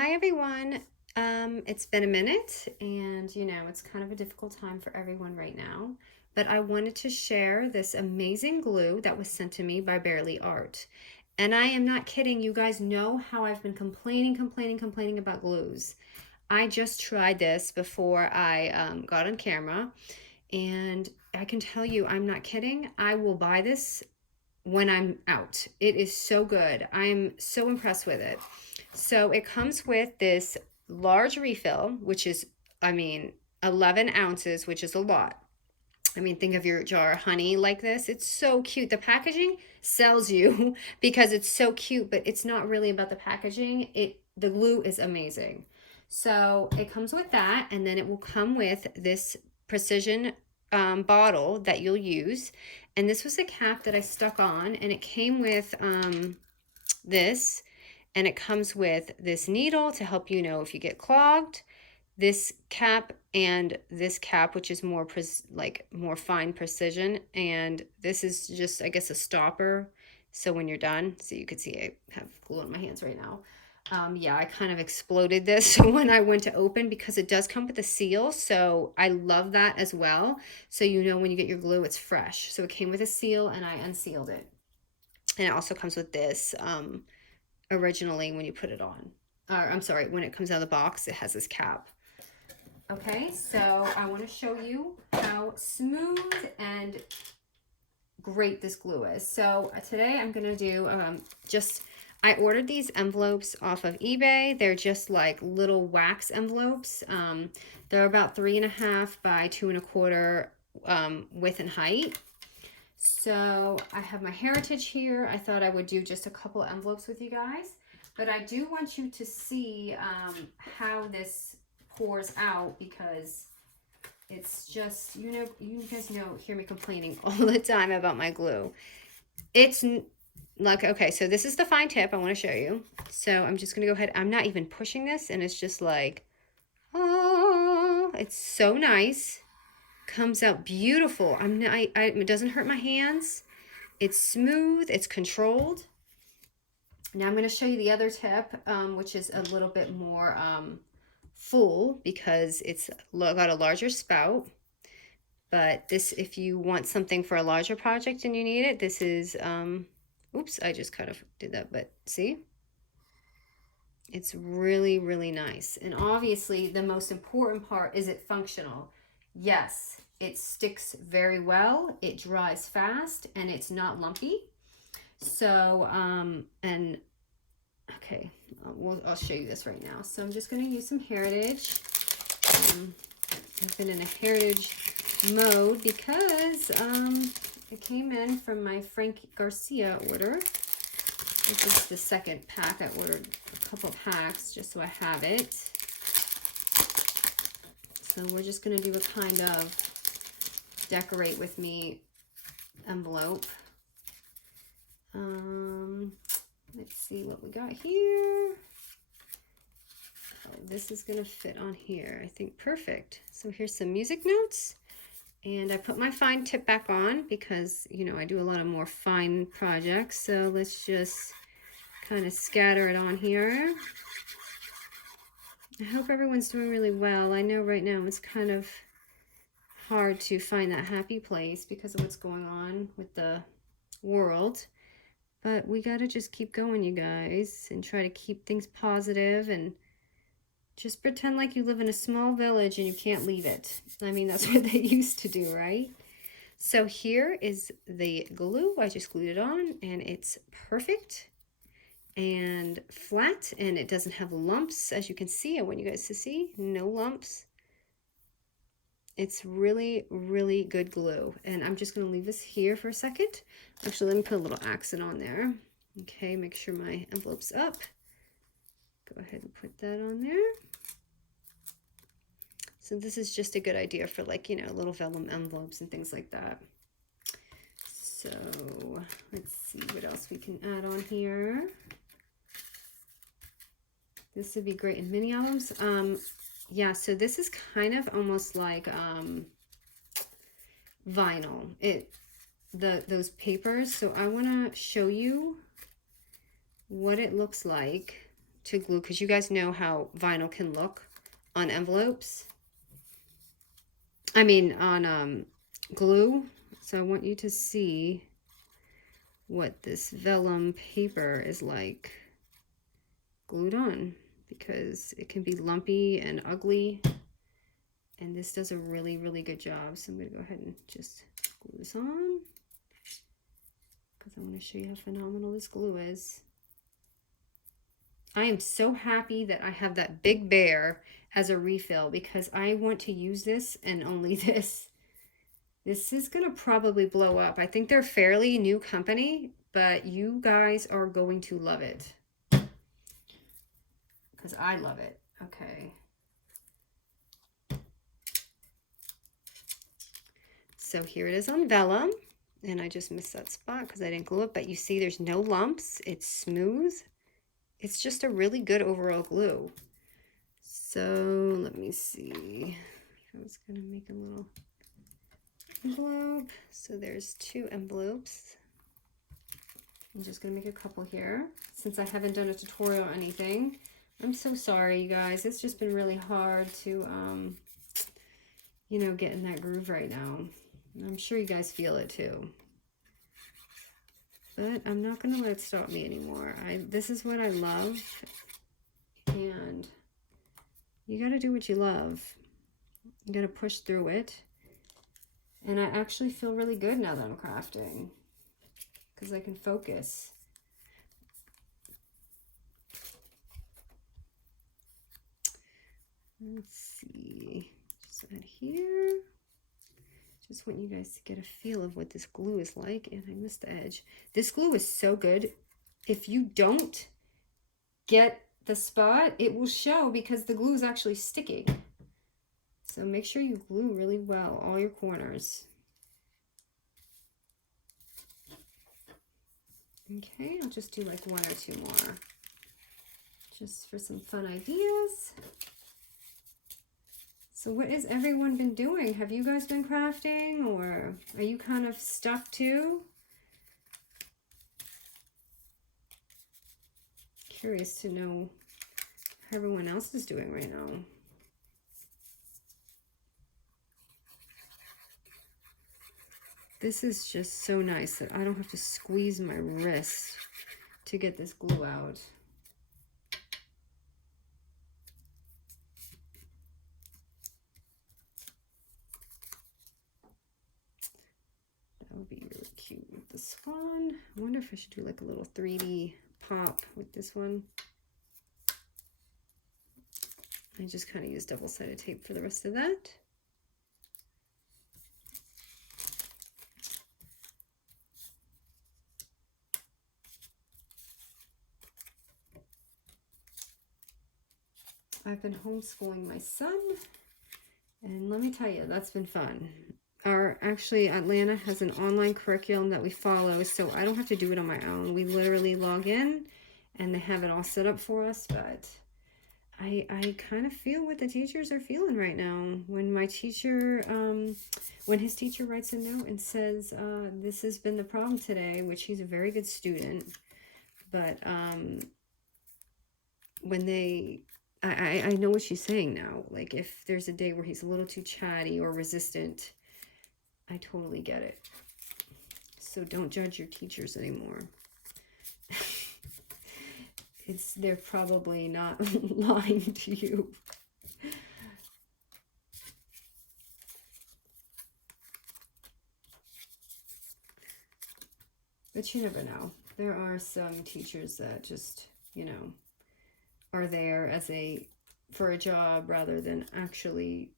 Hi everyone. It's been a minute and it's kind of a difficult time for everyone right now, but I wanted to share this amazing glue that was sent to me by Barely Art. And I am not kidding. You guys know how I've been complaining about glues. I just tried this before I got on camera, and I can tell you I'm not kidding. I will buy this when I'm out. It is so good. I'm so impressed with it. So it comes with this large refill, which is, I mean, 11 ounces, which is a lot. I mean, think of your jar of honey like this. It's so cute. The packaging sells you because it's so cute, but it's not really about the packaging. The glue is amazing. So it comes with that, and then it will come with this precision bottle that you'll use. And this was a cap that I stuck on, and it came with this, and it comes with this needle to help you know if you get clogged, this cap and this cap, which is more more fine precision, and this is just, I guess, a stopper so when you're done. So you could see I have glue on my hands right now. Yeah, I kind of exploded this when I went to open because it does come with a seal, so I love that as well. So you know when you get your glue, it's fresh. So it came with a seal, and I unsealed it. And it also comes with this originally when you put it on. I'm sorry, when it comes out of the box, it has this cap. Okay, so I want to show you how smooth and great this glue is. So today I'm going to do I ordered these envelopes off of eBay. They're just like little wax envelopes. They're about 3.5 by 2.25 width and height. So I have my Heritage here. I thought I would do just a couple envelopes with you guys, but I do want you to see how this pours out, because it's just, you guys hear me complaining all the time about my glue. It's like, okay, so this is the fine tip I want to show you. So I'm just going to go ahead. I'm not even pushing this, and it's just like, oh, it's so nice. Comes out beautiful. It doesn't hurt my hands. It's smooth, it's controlled. Now I'm going to show you the other tip, which is a little bit more full because it's got a larger spout. But this, if you want something for a larger project and you need it, this is, oops, I just kind of did that, but see? It's really, really nice. And obviously the most important part is it functional. Yes, it sticks very well, it dries fast, and it's not lumpy. So, and okay, I'll show you this right now. So I'm just going to use some Heritage. I've been in a Heritage mode because it came in from my Frank Garcia order. This is the second pack. I ordered a couple packs just so I have it. So we're just going to do a kind of decorate with me envelope. Let's see what we got here. Oh, this is going to fit on here, I think. Perfect. So here's some music notes. And I put my fine tip back on because, I do a lot of more fine projects. So let's just kind of scatter it on here. I hope everyone's doing really well. I know right now it's kind of hard to find that happy place because of what's going on with the world. But we got to just keep going, you guys, and try to keep things positive and just pretend like you live in a small village and you can't leave it. I mean, that's what they used to do, right? So here is the glue. I just glued it on, and it's perfect and flat, and it doesn't have lumps. As you can see, I want you guys to see, no lumps. It's really, really good glue. And I'm just going to leave this here for a second. Actually, let me put a little accent on there. Okay, make sure my envelope's up. Go ahead and put that on there. So this is just a good idea for, like, little vellum envelopes and things like that. So let's see what else we can add on here. This would be great in mini albums. Yeah, so this is kind of almost like vinyl. Those papers. So I want to show you what it looks like to glue, because you guys know how vinyl can look on envelopes. I mean, on glue. So I want you to see what this vellum paper is like glued on, because it can be lumpy and ugly. And this does a really, really good job. So I'm going to go ahead and just glue this on, because I want to show you how phenomenal this glue is. I am so happy that I have that Big Bear as a refill, because I want to use this and only this. This is going to probably blow up. I think they're a fairly new company, but you guys are going to love it, because I love it. Okay. So here it is on vellum, and I just missed that spot because I didn't glue it, but you see there's no lumps. It's smooth. It's just a really good overall glue. So let me see. I was going to make a little envelope. So there's 2 envelopes. I'm just going to make a couple here since I haven't done a tutorial or anything. I'm so sorry, you guys. It's just been really hard to, you know, get in that groove right now. I'm sure you guys feel it too. But I'm not going to let it stop me anymore. This is what I love. And you got to do what you love. You got to push through it. And I actually feel really good now that I'm crafting, because I can focus. Let's see. Just add here. Just want you guys to get a feel of what this glue is like. And I missed the edge. This glue is so good. If you don't get the spot, it will show, because the glue is actually sticking. So make sure you glue really well all your corners. Okay, I'll just do like 1 or 2 more, just for some fun ideas. So what has everyone been doing? Have you guys been crafting, or are you kind of stuck too? Curious to know how everyone else is doing right now. This is just so nice that I don't have to squeeze my wrist to get this glue out. That would be really cute with the swan. I wonder if I should do like a little 3D pop with this one. I just kind of use double-sided tape for the rest of that. I've been homeschooling my son, and let me tell you, that's been fun. Actually, Atlanta has an online curriculum that we follow, so I don't have to do it on my own. We literally log in, and they have it all set up for us, but I kind of feel what the teachers are feeling right now. When my teacher, when his teacher writes a note and says, this has been the problem today, which he's a very good student, but when they... I know what she's saying now. Like, if there's a day where he's a little too chatty or resistant, I totally get it. So don't judge your teachers anymore. They're probably not lying to you. But you never know. There are some teachers that just, you know, are there as for a job rather than actually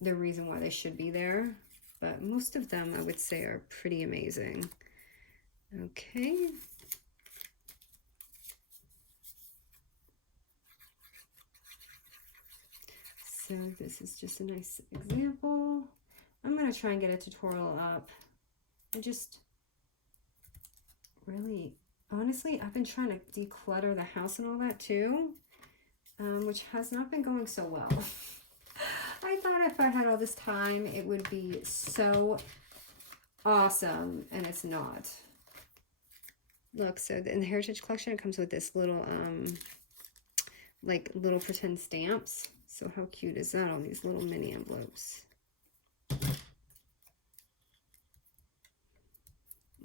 the reason why they should be there. But most of them, I would say, are pretty amazing. Okay. So this is just a nice example. I'm going to try and get a tutorial up. I just really... Honestly, I've been trying to declutter the house and all that too, which has not been going so well. I thought if I had all this time, it would be so awesome, and it's not. Look, so in the Heritage Collection, it comes with this little like little pretend stamps. So how cute is that on these little mini envelopes?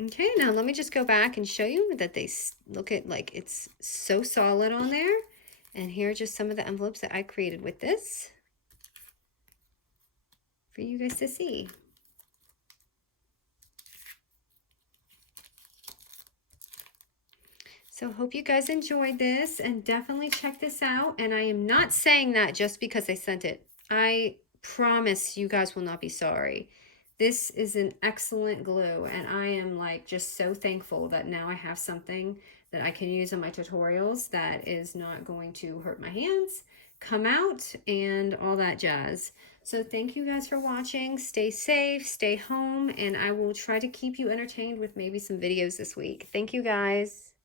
Okay, now let me just go back and show you that they look at like it's so solid on there. And here are just some of the envelopes that I created with this for you guys to see. So hope you guys enjoyed this, and definitely check this out. And I am not saying that just because I sent it. I promise you guys will not be sorry. This is an excellent glue, and I am like just so thankful that now I have something that I can use in my tutorials that is not going to hurt my hands, come out, and all that jazz. So thank you guys for watching. Stay safe, stay home, and I will try to keep you entertained with maybe some videos this week. Thank you guys.